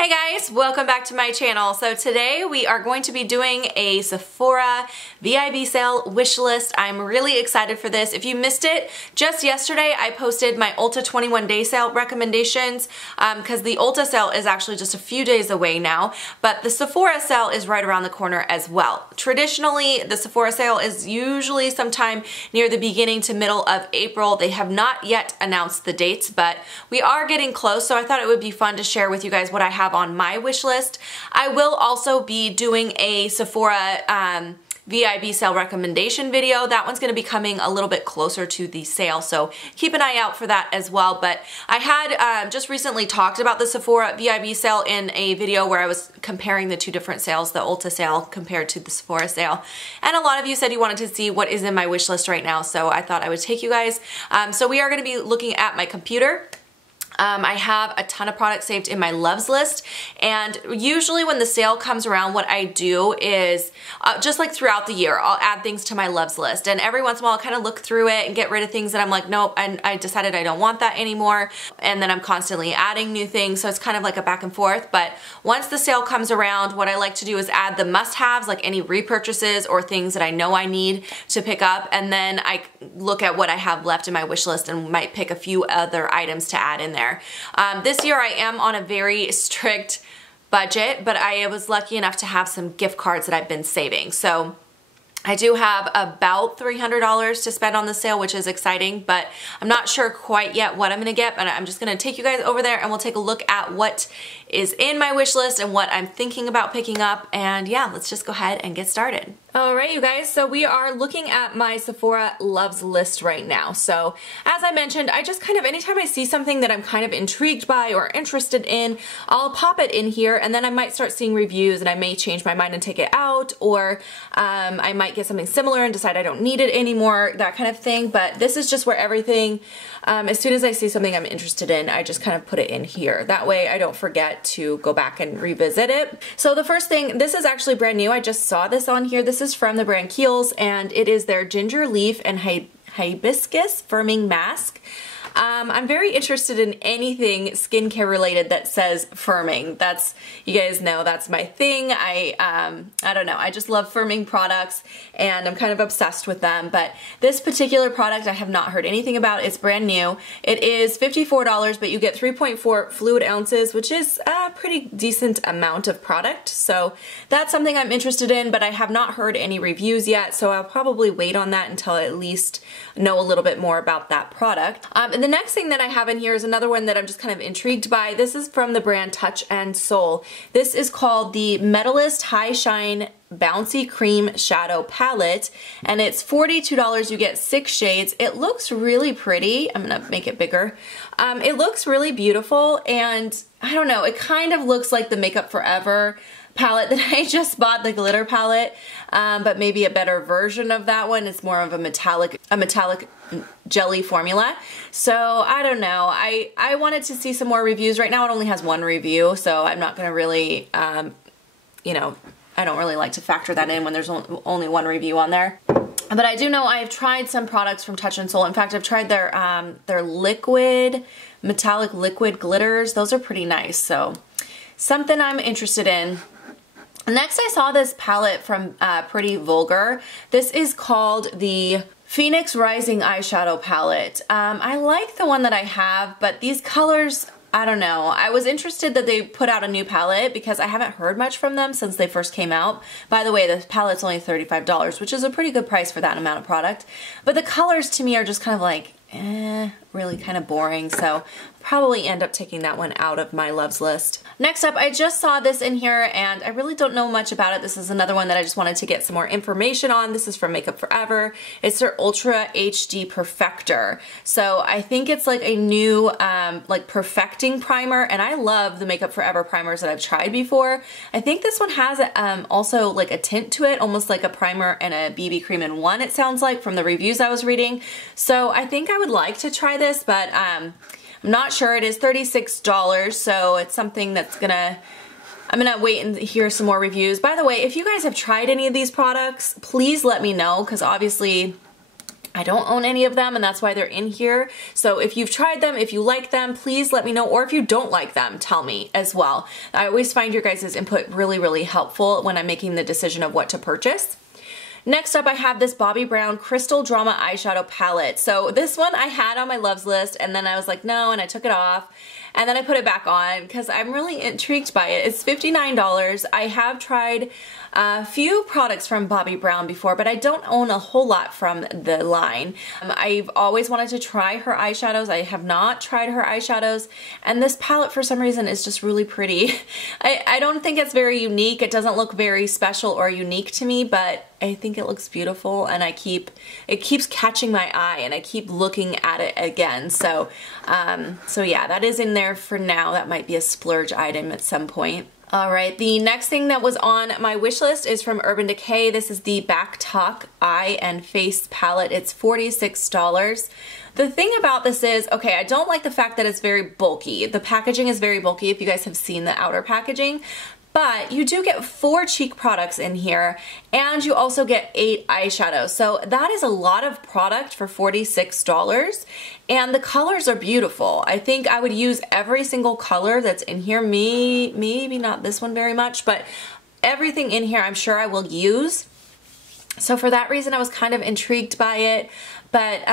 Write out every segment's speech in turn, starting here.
Hey guys, welcome back to my channel. So today we are going to be doing a Sephora VIB sale wish list. I'm really excited for this. If you missed it, just yesterday I posted my Ulta 21 day sale recommendations because the Ulta sale is actually just a few days away now, but the Sephora sale is right around the corner as well. Traditionally, the Sephora sale is usually sometime near the beginning to middle of April. They have not yet announced the dates, but we are getting close, so I thought it would be fun to share with you guys what I have on my wish list. I will also be doing a Sephora VIB sale recommendation video. That one's going to be coming a little bit closer to the sale, so keep an eye out for that as well. But I had just recently talked about the Sephora VIB sale in a video where I was comparing the two different sales, the Ulta sale compared to the Sephora sale. And a lot of you said you wanted to see what is in my wish list right now, so I thought I would take you guys. So we are going to be looking at my computer. I have a ton of products saved in my loves list, and usually when the sale comes around, what I do is just like throughout the year, I'll add things to my loves list, and every once in a while I'll kind of look through it and get rid of things that I'm like, nope, and I decided I don't want that anymore, and then I'm constantly adding new things, so it's kind of like a back and forth. But once the sale comes around, what I like to do is add the must-haves, like any repurchases or things that I know I need to pick up, and then I look at what I have left in my wish list and might pick a few other items to add in there. This year I am on a very strict budget, but I was lucky enough to have some gift cards that I've been saving. So I do have about $300 to spend on the sale, which is exciting, but I'm not sure quite yet what I'm going to get, but I'm just going to take you guys over there and we'll take a look at what is in my wish list and what I'm thinking about picking up. And yeah, let's just go ahead and get started. Alright you guys, so we are looking at my Sephora loves list right now. So as I mentioned, I just kind of, anytime I see something that I'm kind of intrigued by or interested in, I'll pop it in here, and then I might start seeing reviews and I may change my mind and take it out, or I might get something similar and decide I don't need it anymore, that kind of thing. But this is just where everything, as soon as I see something I'm interested in, I just kind of put it in here. That way I don't forget to go back and revisit it. So the first thing, this is actually brand new. I just saw this on here. This is from the brand Kiehl's, and it is their ginger leaf and hibiscus firming mask. I'm very interested in anything skincare related that says firming. That's, you guys know that's my thing. I don't know, I just love firming products and I'm kind of obsessed with them. But this particular product I have not heard anything about. It's brand new. It is $54, but you get 3.4 fluid ounces, which is a pretty decent amount of product. So that's something I'm interested in, but I have not heard any reviews yet, so I'll probably wait on that until I at least know a little bit more about that product. And the next thing that I have in here is another one that I'm just kind of intrigued by. This is from the brand Touch and Soul. This is called the Metalist High Shine Bouncy Cream Shadow Palette, and it's $42. You get 6 shades. It looks really pretty. I'm gonna make it bigger. It looks really beautiful, and I don't know, it kind of looks like the Makeup Forever palette that I just bought, the glitter palette, but maybe a better version of that one. It's more of a metallic jelly formula. So I don't know. I wanted to see some more reviews. Right now it only has one review, so I'm not gonna really, you know, I don't really like to factor that in when there's only one review on there. But I do know I've tried some products from Touch and Soul. In fact, I've tried their liquid, metallic liquid glitters. Those are pretty nice, so something I'm interested in. Next, I saw this palette from Pretty Vulgar. This is called the Phoenix Rising Eyeshadow Palette. I like the one that I have, but these colors, I don't know. I was interested that they put out a new palette because I haven't heard much from them since they first came out. By the way, the palette's only $35, which is a pretty good price for that amount of product. But the colors to me are just kind of like, really kind of boring, so probably end up taking that one out of my loves list. Next up, I just saw this in here and I really don't know much about it. This is another one that I just wanted to get some more information on. This is from Makeup Forever. It's their Ultra HD Perfector. So I think it's like a new like perfecting primer, and I love the Makeup Forever primers that I've tried before. I think this one has also like a tint to it, almost like a primer and a BB cream in one, it sounds like, from the reviews I was reading. So I think I would like to try this, but I'm not sure. It is $36, so it's something that's I'm gonna wait and hear some more reviews. By the way, if you guys have tried any of these products, please let me know, because obviously I don't own any of them, and that's why they're in here. So if you've tried them, if you like them, please let me know, or if you don't like them, tell me as well. I always find your guys' input really, really helpful when I'm making the decision of what to purchase. Next up, I have this Bobbi Brown Crystal Drama Eyeshadow Palette. So this one I had on my loves list, and then I was like, no, and I took it off. And then I put it back on because I'm really intrigued by it. It's $59. I have tried a few products from Bobbi Brown before, but I don't own a whole lot from the line. I've always wanted to try her eyeshadows. I have not tried her eyeshadows, and this palette for some reason is just really pretty. I don't think it's very unique. It doesn't look very special or unique to me, but I think it looks beautiful, and it keeps catching my eye, and I keep looking at it again. So yeah, that is in there for now. That might be a splurge item at some point. All right, the next thing that was on my wish list is from Urban Decay. This is the Back Talk Eye and Face Palette. It's $46. The thing about this is, okay, I don't like the fact that it's very bulky. The packaging is very bulky, if you guys have seen the outer packaging. But you do get 4 cheek products in here, and you also get 8 eyeshadows. So that is a lot of product for $46, and the colors are beautiful. I think I would use every single color that's in here. Maybe not this one very much, but everything in here I'm sure I will use. So for that reason, I was kind of intrigued by it, but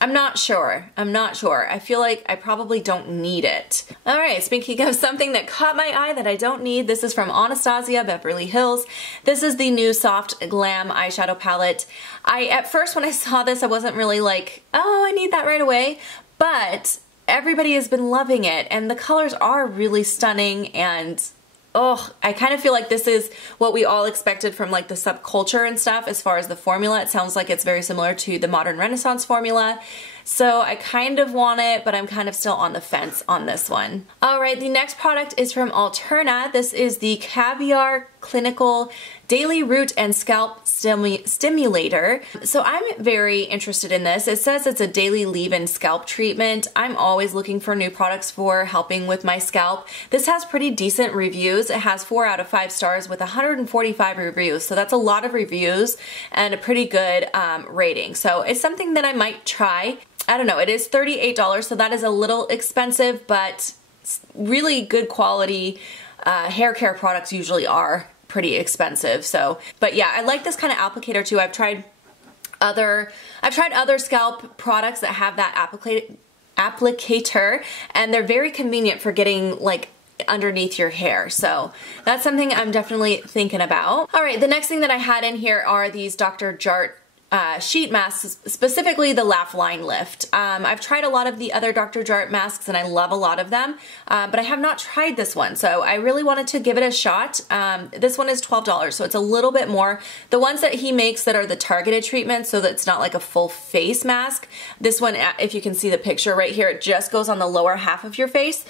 I'm not sure. I feel like I probably don't need it. All right, speaking of something that caught my eye that I don't need, this is from Anastasia Beverly Hills. This is the new Soft Glam eyeshadow palette. At first when I saw this, I wasn't really like, oh, I need that right away, but everybody has been loving it, and the colors are really stunning, and oh, I kind of feel like this is what we all expected from like the subculture and stuff as far as the formula. It sounds like it's very similar to the Modern Renaissance formula. So I kind of want it, but I'm kind of still on the fence on this one. All right, the next product is from Alterna. This is the Caviar Clinical Daily Root and Scalp Stimulator. So I'm very interested in this. It says it's a daily leave-in scalp treatment. I'm always looking for new products for helping with my scalp. This has pretty decent reviews. It has 4 out of 5 stars with 145 reviews. So that's a lot of reviews and a pretty good rating. So it's something that I might try. I don't know, it is $38, so that is a little expensive, but really good quality hair care products usually are pretty expensive. So, but yeah, I like this kind of applicator too. I've tried other scalp products that have that applicator, and they're very convenient for getting like underneath your hair. So that's something I'm definitely thinking about. All right, the next thing that I had in here are these Dr. Jart sheet masks, specifically the Laugh Line Lift. I've tried a lot of the other Dr. Jart masks, and I love a lot of them, but I have not tried this one, so I really wanted to give it a shot. This one is $12, so it's a little bit more. The ones that he makes that are the targeted treatments, so that it's not like a full face mask. This one, if you can see the picture right here, it just goes on the lower half of your face.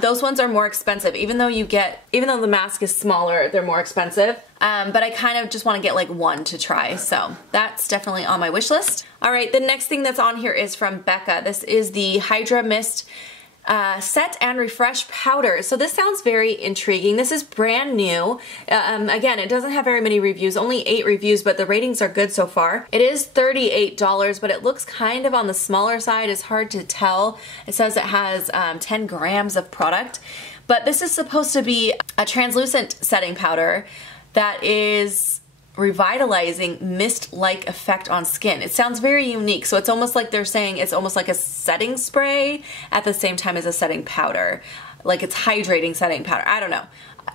Those ones are more expensive, even though the mask is smaller, they're more expensive. But I kind of just want to get like one to try, so that's definitely on my wish list. All right, the next thing that's on here is from Becca. This is the Hydra Mist Set and Refresh Powder. So this sounds very intriguing. This is brand new. Again, it doesn't have very many reviews, only 8 reviews, but the ratings are good so far. It is $38, but it looks kind of on the smaller side. It's hard to tell. It says it has 10 grams of product, but this is supposed to be a translucent setting powder that is revitalizing mist-like effect on skin. It sounds very unique, so it's almost like they're saying it's almost like a setting spray at the same time as a setting powder. Like it's hydrating setting powder. I don't know.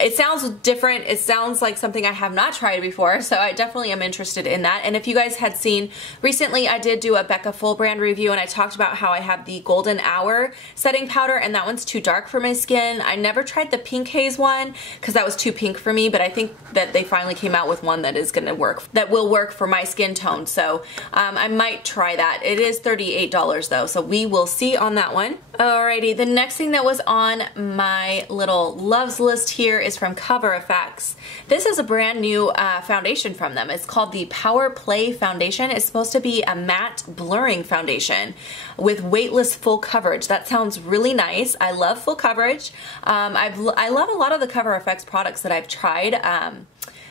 It sounds different. It sounds like something I have not tried before, so I definitely am interested in that. And if you guys had seen, recently I did do a Becca full brand review, and I talked about how I have the Golden Hour setting powder, and that one's too dark for my skin. I never tried the Pink Haze one because that was too pink for me, but I think that they finally came out with one that is going to work, that will work for my skin tone. So I might try that. It is $38 though, so we will see on that one. Alrighty, the next thing that was on my little loves list here is from Cover FX. This is a brand new foundation from them. It's called the Power Play Foundation. It's supposed to be a matte blurring foundation with weightless full coverage. That sounds really nice. I love full coverage. I love a lot of the Cover FX products that I've tried.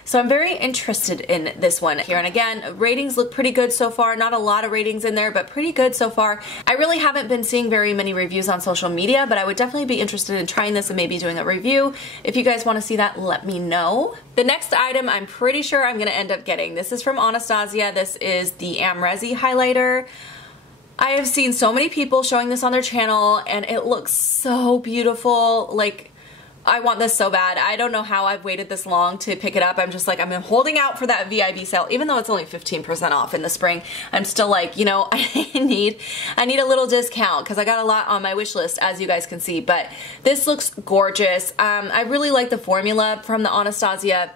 So I'm very interested in this one here. And again, ratings look pretty good so far. Not a lot of ratings in there, but pretty good so far. I really haven't been seeing very many reviews on social media, but I would definitely be interested in trying this and maybe doing a review. If you guys want to see that, let me know. The next item I'm pretty sure I'm going to end up getting. This is from Anastasia. This is the Amrezi highlighter. I have seen so many people showing this on their channel and it looks so beautiful. Like, I want this so bad. I don't know how I've waited this long to pick it up. I'm just like, I'm holding out for that VIB sale. Even though it's only 15% off in the spring, I'm still like, you know, I need a little discount because I got a lot on my wish list, as you guys can see. But this looks gorgeous. I really like the formula from the Anastasia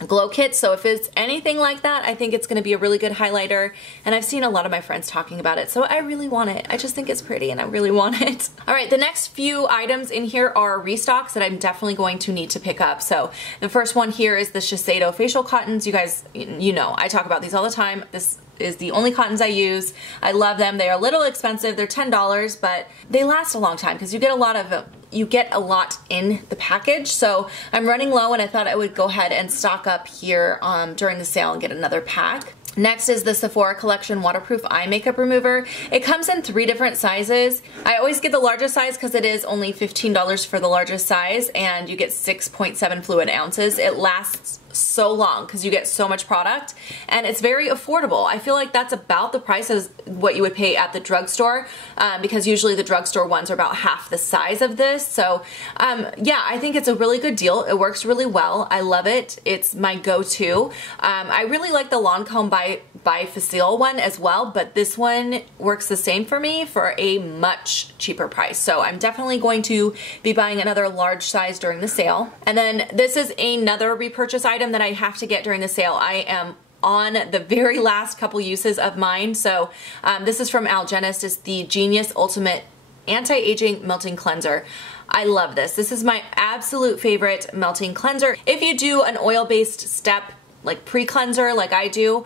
Glow Kit, so if it's anything like that, I think it's going to be a really good highlighter, and I've seen a lot of my friends talking about it, so I really want it. I just think it's pretty and I really want it. Alright, the next few items in here are restocks that I'm definitely going to need to pick up. So the first one here is the Shiseido facial cottons. You guys, you know, I talk about these all the time. This is the only cottons I use. I love them. They are a little expensive. They're $10, but they last a long time because you get a lot in the package. So I'm running low and I thought I would go ahead and stock up here during the sale and get another pack. Next is the Sephora Collection Waterproof Eye Makeup Remover. It comes in 3 different sizes. I always get the largest size because it is only $15 for the largest size and you get 6.7 fluid ounces. It lasts so long because you get so much product and it's very affordable. I feel like that's about the price as what you would pay at the drugstore because usually the drugstore ones are about half the size of this. So yeah, I think it's a really good deal. It works really well. I love it. It's my go-to. I really like the Lancome by Facile one as well, but this one works the same for me for a much cheaper price. So I'm definitely going to be buying another large size during the sale. And then this is another repurchase item that I have to get during the sale. I am on the very last couple uses of mine. So this is from Algenist. It's the Genius Ultimate Anti-Aging Melting Cleanser. I love this. This is my absolute favorite melting cleanser. If you do an oil-based step like pre-cleanser like I do,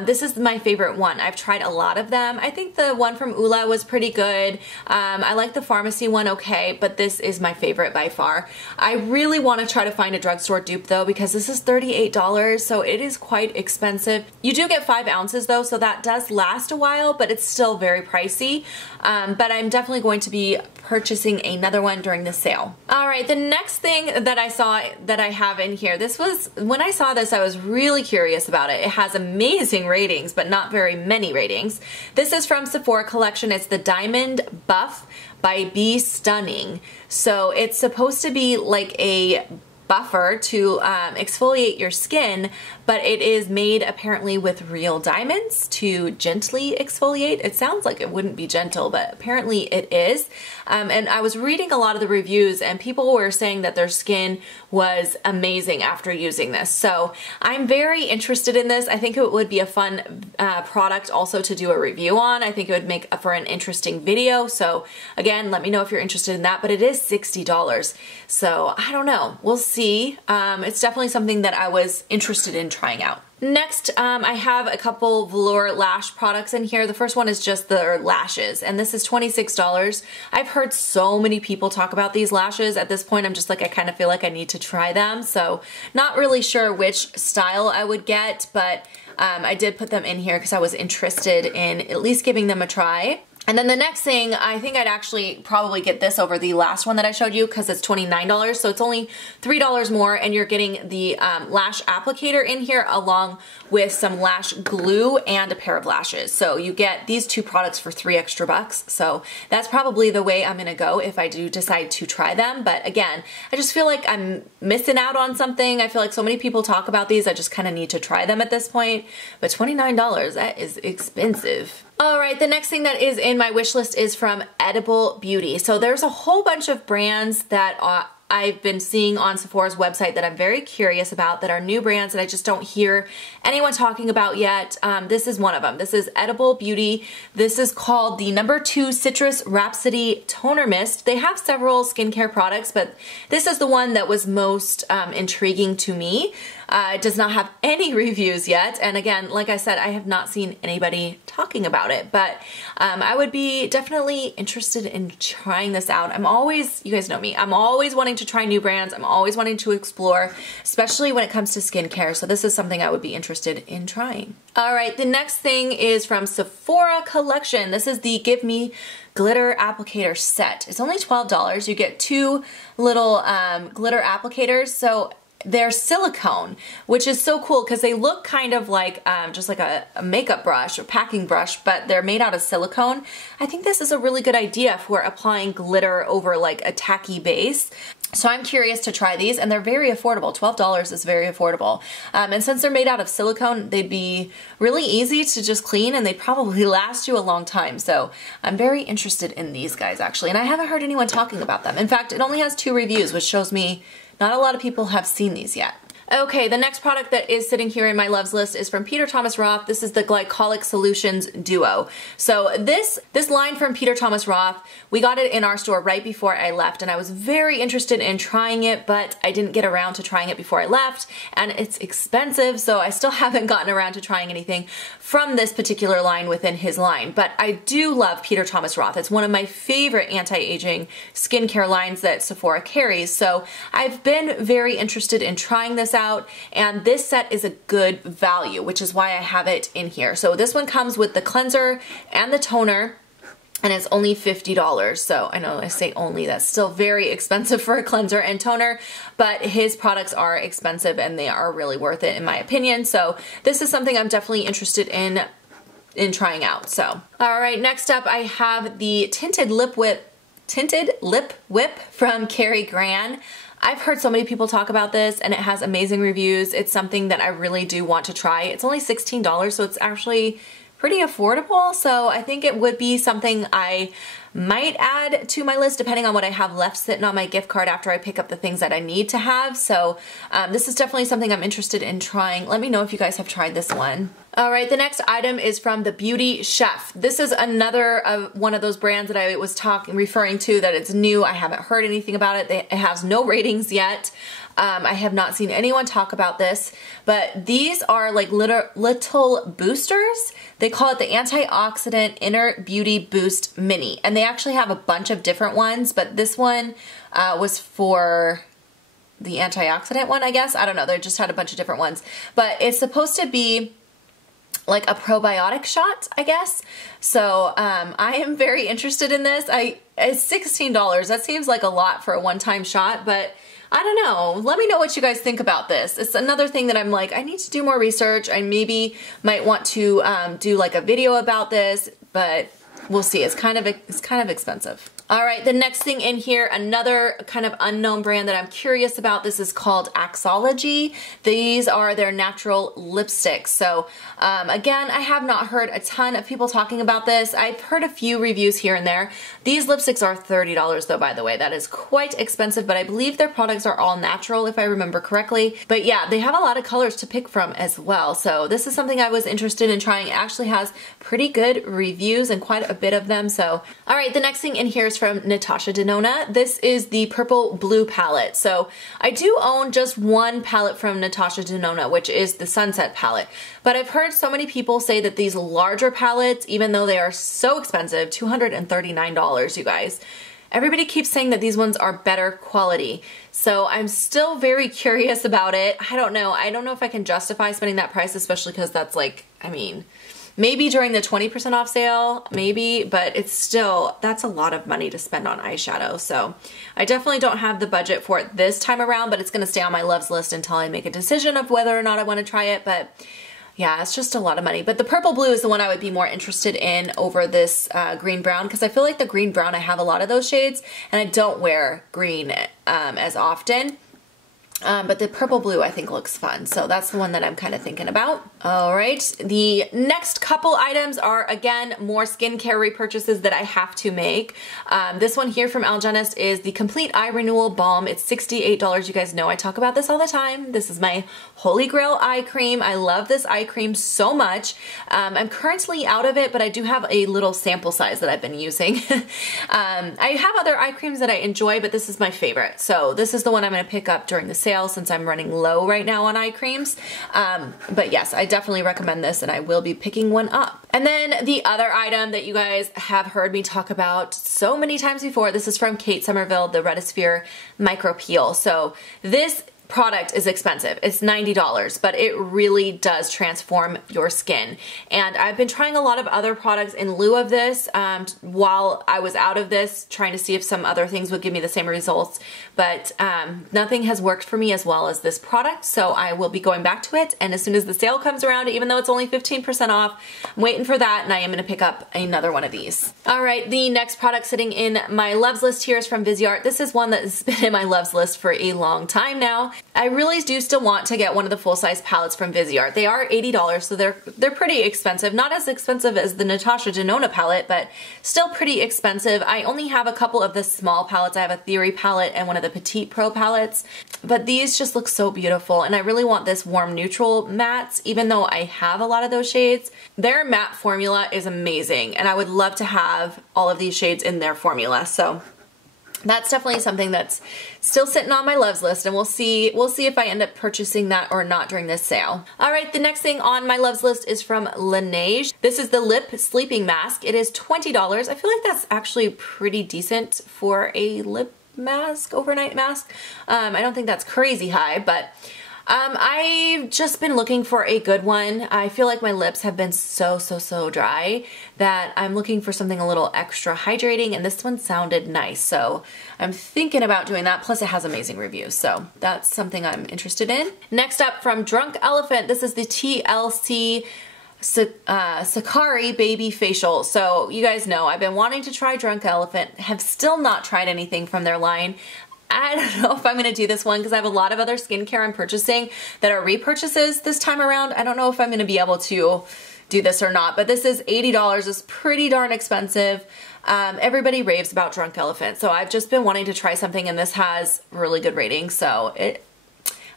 this is my favorite one. I've tried a lot of them. I think the one from Ula was pretty good. I like the pharmacy one okay, but this is my favorite by far. I really want to try to find a drugstore dupe though because this is $38, so it is quite expensive. You do get 5 ounces though, so that does last a while, but it's still very pricey. But I'm definitely going to be purchasing another one during the sale. Alright, the next thing that I saw that I have in here, this was, when I saw this I was really curious about it. It has amazing ratings, but not very many ratings. This is from Sephora Collection. It's the Diamond Buff by Be Stunning. So it's supposed to be like a buffer to exfoliate your skin, but it is made apparently with real diamonds to gently exfoliate. It sounds like it wouldn't be gentle, but apparently it is. And I was reading a lot of the reviews and people were saying that their skin was amazing after using this. So I'm very interested in this. I think it would be a fun product also to do a review on. I think it would make for an interesting video. So again, let me know if you're interested in that, but it is $60. So I don't know. We'll see. It's definitely something that I was interested in trying out. Next, I have a couple velour lash products in here. The first one is just the lashes, and this is $26. I've heard so many people talk about these lashes. At this point, I'm just like, I kind of feel like I need to try them. So not really sure which style I would get, but I did put them in here because I was interested in at least giving them a try. And then the next thing, I think I'd actually probably get this over the last one that I showed you because it's $29, so it's only $3 more, and you're getting the lash applicator in here along with some lash glue and a pair of lashes. So you get these 2 products for $3 extra. So that's probably the way I'm gonna go if I do decide to try them. But again, I just feel like I'm missing out on something. I feel like so many people talk about these, I just kind of need to try them at this point. But $29, that is expensive. Alright, the next thing that is in my wish list is from Edible Beauty. So there's a whole bunch of brands that I've been seeing on Sephora's website that I'm very curious about, that are new brands that I just don't hear anyone talking about yet. This is one of them. This is Edible Beauty. This is called the No. 2 Citrus Rhapsody Toner Mist. They have several skincare products, but this is the one that was most intriguing to me. It does not have any reviews yet, and again, like I said, I have not seen anybody talking about it, but I would be definitely interested in trying this out. I'm always, you guys know me, I'm always wanting to try new brands. I'm always wanting to explore, especially when it comes to skincare, so this is something I would be interested in trying. All right, the next thing is from Sephora Collection. This is the Give Me Glitter Applicator Set. It's only $12. You get 2 little glitter applicators, so they're silicone, which is so cool because they look kind of like just like a makeup brush or packing brush, but they're made out of silicone. I think this is a really good idea for applying glitter over like a tacky base. So I'm curious to try these, and they're very affordable. $12 is very affordable. And since they're made out of silicone, they'd be really easy to just clean, and they'd probably last you a long time. So I'm very interested in these guys, actually, and I haven't heard anyone talking about them. In fact, it only has 2 reviews, which shows me not a lot of people have seen these yet. Okay, the next product that is sitting here in my loves list is from Peter Thomas Roth. This is the Glycolic Solutions Duo. So this line from Peter Thomas Roth, we got it in our store right before I left, and I was very interested in trying it, but I didn't get around to trying it before I left, and it's expensive, so I still haven't gotten around to trying anything from this particular line within his line. But I do love Peter Thomas Roth. It's one of my favorite anti-aging skincare lines that Sephora carries, so I've been very interested in trying this out, and this set is a good value, which is why I have it in here. So this one comes with the cleanser and the toner, and it's only $50. So I know I say only, that's still very expensive for a cleanser and toner, but his products are expensive and they are really worth it in my opinion. So this is something I'm definitely interested in trying out. So all right, next up I have the Tinted Lip Whip from Cary Grant. I've heard so many people talk about this, and it has amazing reviews. It's something that I really do want to try. It's only $16, so it's actually pretty affordable, so I think it would be something I might add to my list depending on what I have left sitting on my gift card after I pick up the things that I need to have. So this is definitely something I'm interested in trying. Let me know if you guys have tried this one. All right, the next item is from The Beauty Chef. This is another one of those brands that I was referring to that it's new. I haven't heard anything about it. It has no ratings yet. I have not seen anyone talk about this, but these are like little boosters. They call it the Antioxidant Inner Beauty Boost Mini, and they actually have a bunch of different ones, but this one was for the antioxidant one, I guess. I don't know, they just had a bunch of different ones, but it's supposed to be like a probiotic shot, I guess. So I am very interested in this. It's $16. That seems like a lot for a one-time shot, but I don't know. Let me know what you guys think about this. It's another thing that I'm like, I need to do more research. I maybe might want to do like a video about this, but we'll see. It's kind of expensive. All right, the next thing in here, another kind of unknown brand that I'm curious about. This is called Axology. These are their natural lipsticks. So again, I have not heard a ton of people talking about this. I've heard a few reviews here and there. These lipsticks are $30 though, by the way. That is quite expensive, but I believe their products are all natural if I remember correctly. But yeah, they have a lot of colors to pick from as well. So this is something I was interested in trying. It actually has pretty good reviews and quite a bit of them. So all right, the next thing in here is from Natasha Denona. This is the Purple Blue palette. So I do own just one palette from Natasha Denona, which is the Sunset palette. But I've heard so many people say that these larger palettes, even though they are so expensive, $239, you guys, everybody keeps saying that these ones are better quality. So I'm still very curious about it. I don't know. I don't know if I can justify spending that price, especially because that's like, I mean, maybe during the 20% off sale, maybe, but it's still, that's a lot of money to spend on eyeshadow. So I definitely don't have the budget for it this time around, but it's gonna stay on my loves list until I make a decision of whether or not I wanna try it. But yeah, it's just a lot of money. But the purple blue is the one I would be more interested in over this green brown, because I feel like the green brown, I have a lot of those shades and I don't wear green as often. But the purple blue I think looks fun, so that's the one that I'm kind of thinking about. All right, the next couple items are again more skincare repurchases that I have to make. This one here from Algenist is the Complete Eye Renewal Balm. It's $68. You guys know I talk about this all the time. This is my holy grail eye cream. I love this eye cream so much. I'm currently out of it, but I do have a little sample size that I've been using. I have other eye creams that I enjoy, but this is my favorite. So this is the one I'm going to pick up during the sale since I'm running low right now on eye creams. But yes, I definitely recommend this and I will be picking one up. And then the other item that you guys have heard me talk about so many times before, this is from Kate Somerville, the Retisphere Micro Peel. So this product is expensive. It's $90, but it really does transform your skin. And I've been trying a lot of other products in lieu of this while I was out of this, trying to see if some other things would give me the same results, but nothing has worked for me as well as this product, so I will be going back to it, and as soon as the sale comes around, even though it's only 15% off, I'm waiting for that, and I am going to pick up another one of these. Alright, the next product sitting in my loves list here is from Viseart. This is one that has been in my loves list for a long time now. I really do still want to get one of the full-size palettes from Viseart. They are $80, so they're pretty expensive. Not as expensive as the Natasha Denona palette, but still pretty expensive. I only have a couple of the small palettes. I have a Theory palette and one of the Petite Pro palettes, but these just look so beautiful, and I really want this warm neutral mattes, even though I have a lot of those shades. Their matte formula is amazing, and I would love to have all of these shades in their formula, so that's definitely something that's still sitting on my loves list, and we'll see if I end up purchasing that or not during this sale. Alright, the next thing on my loves list is from Laneige. This is the Lip Sleeping Mask. It is $20. I feel like that's actually pretty decent for a lip mask, overnight mask. I don't think that's crazy high, but I've just been looking for a good one. I feel like my lips have been so dry that I'm looking for something a little extra hydrating, and this one sounded nice, so I'm thinking about doing that. Plus it has amazing reviews, so that's something I'm interested in. Next up, from Drunk Elephant, this is the TLC Sakari Baby Facial. So you guys know I've been wanting to try Drunk Elephant, have still not tried anything from their line. I don't know if I'm going to do this one because I have a lot of other skincare I'm purchasing that are repurchases this time around. I don't know if I'm going to be able to do this or not, but this is $80. It's pretty darn expensive. Everybody raves about Drunk Elephant, so I've just been wanting to try something, and this has really good ratings, so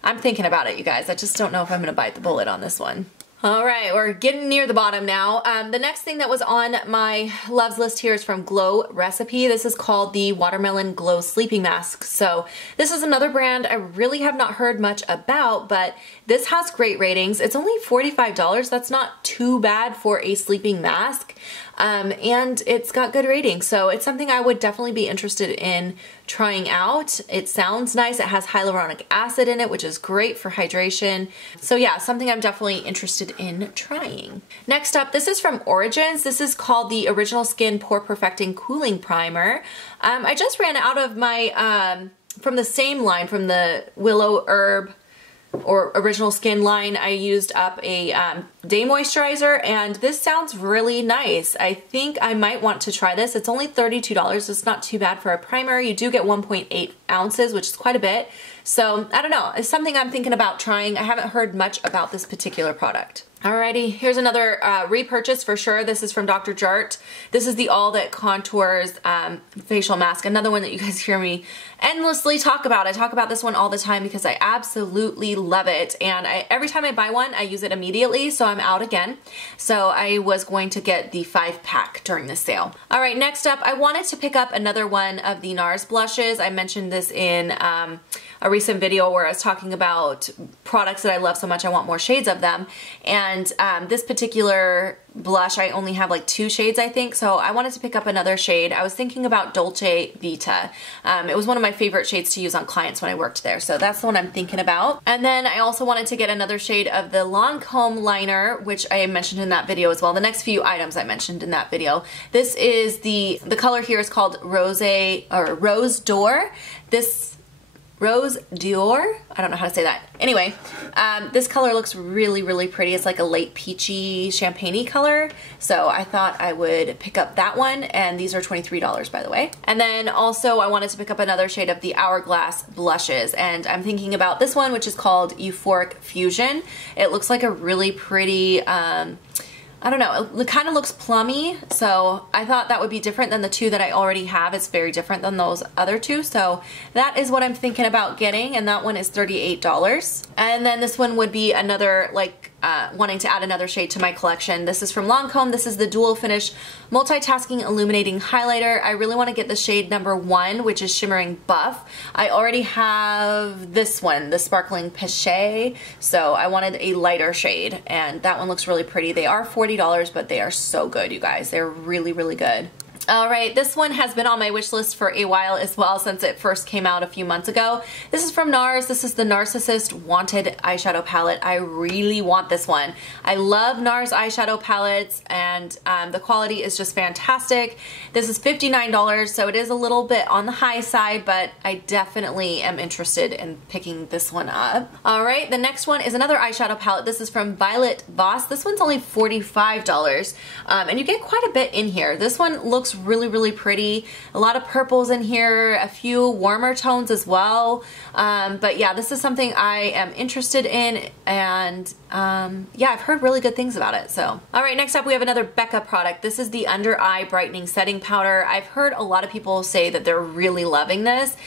I'm thinking about it, you guys. I just don't know if I'm going to bite the bullet on this one. Alright, we're getting near the bottom now. The next thing that was on my loves list here is from Glow Recipe. This is called the Watermelon Glow Sleeping Mask. So this is another brand I really have not heard much about, but this has great ratings. It's only $45. That's not too bad for a sleeping mask. And it's got good ratings, so it's something I would definitely be interested in trying out. It sounds nice. It has hyaluronic acid in it, which is great for hydration. So yeah, something I'm definitely interested in trying. Next up, this is from Origins. This is called the Original Skin Pore Perfecting Cooling Primer. I just ran out of my, from the same line, from the Willow Herb or Original Skin line, I used up a day moisturizer, and this sounds really nice. I think I might want to try this. It's only $32. It's not too bad for a primer. You do get 1.8 ounces, which is quite a bit. So I don't know. It's something I'm thinking about trying. I haven't heard much about this particular product. Alrighty, here's another repurchase for sure. This is from Dr. Jart. This is the All That Contours facial mask. Another one that you guys hear me endlessly talk about. I talk about this one all the time because I absolutely love it. And every time I buy one, I use it immediately, so I'm out again. So I was going to get the 5-pack during the sale. Alright, next up, I wanted to pick up another one of the NARS blushes. I mentioned this in a recent video where I was talking about products that I love so much I want more shades of them, and this particular blush I only have like 2 shades I think, so I wanted to pick up another shade. I was thinking about Dolce Vita. It was one of my favorite shades to use on clients when I worked there, so that's the one I'm thinking about. And then I also wanted to get another shade of the Lancome liner, which I mentioned in that video as well. The next few items I mentioned in that video. This is the color here is called Rose d'Or. Rose d'Or? I don't know how to say that. Anyway, this color looks really pretty. It's like a light peachy champagne-y color. So I thought I would pick up that one, and these are $23 by the way. And then also I wanted to pick up another shade of the Hourglass blushes, and I'm thinking about this one, which is called Euphoric Fusion. It looks like a really pretty, I don't know, it kind of looks plummy, so I thought that would be different than the 2 that I already have. It's very different than those other 2, so that is what I'm thinking about getting, and that one is $38. And then this one would be another like wanting to add another shade to my collection. This is from Lancome. This is the Dual Finish Multitasking Illuminating Highlighter. I really want to get the shade number 1, which is Shimmering Buff. I already have this one, the Sparkling Pechet, so I wanted a lighter shade, and that one looks really pretty. They are $40, but they are so good, you guys. They're really, really good. Alright, this one has been on my wish list for a while as well, since it first came out a few months ago. This is from NARS. This is the Narcissist Wanted eyeshadow palette. I really want this one. I love NARS eyeshadow palettes, and the quality is just fantastic. This is $59, so it is a little bit on the high side, but I definitely am interested in picking this one up. Alright, the next one is another eyeshadow palette. This is from Violet Voss. This one's only $45, and you get quite a bit in here. This one looks really, really pretty. A lot of purples in here, a few warmer tones as well. But yeah, this is something I am interested in, and yeah, I've heard really good things about it. So, all right, next up we have another Becca product. This is the Under Eye Brightening Setting Powder. I've heard a lot of people say that they're really loving this.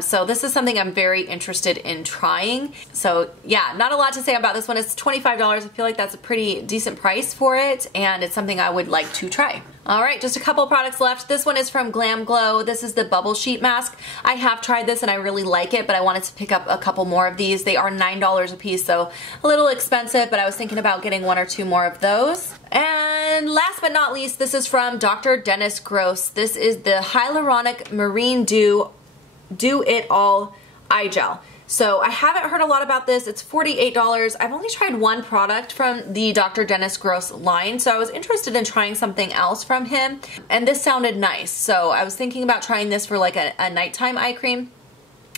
So this is something I'm very interested in trying. So yeah, not a lot to say about this one. It's $25. I feel like that's a pretty decent price for it, and it's something I would like to try. Alright, just a couple products left. This one is from Glam Glow. This is the Bubble Sheet Mask. I have tried this and I really like it, but I wanted to pick up a couple more of these. They are $9 a piece, so a little expensive, but I was thinking about getting 1 or 2 more of those. And last but not least, this is from Dr. Dennis Gross. This is the Hyaluronic Marine Dew It All Eye Gel. So I haven't heard a lot about this. It's $48. I've only tried one product from the Dr. Dennis Gross line, so I was interested in trying something else from him, and this sounded nice. So I was thinking about trying this for like a nighttime eye cream,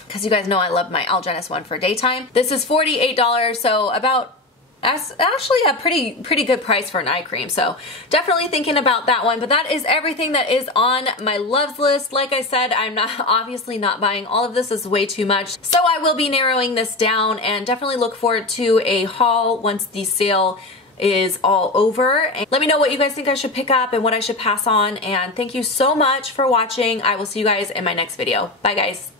because you guys know I love my Algenist one for daytime. This is $48, so about that's actually a pretty good price for an eye cream, so definitely thinking about that one. But that is everything that is on my loves list. Like I said, I'm obviously not buying all of this. Is way too much, so I will be narrowing this down, and definitely look forward to a haul once the sale is all over. And let me know what you guys think I should pick up and what I should pass on, and thank you so much for watching. I will see you guys in my next video. Bye guys.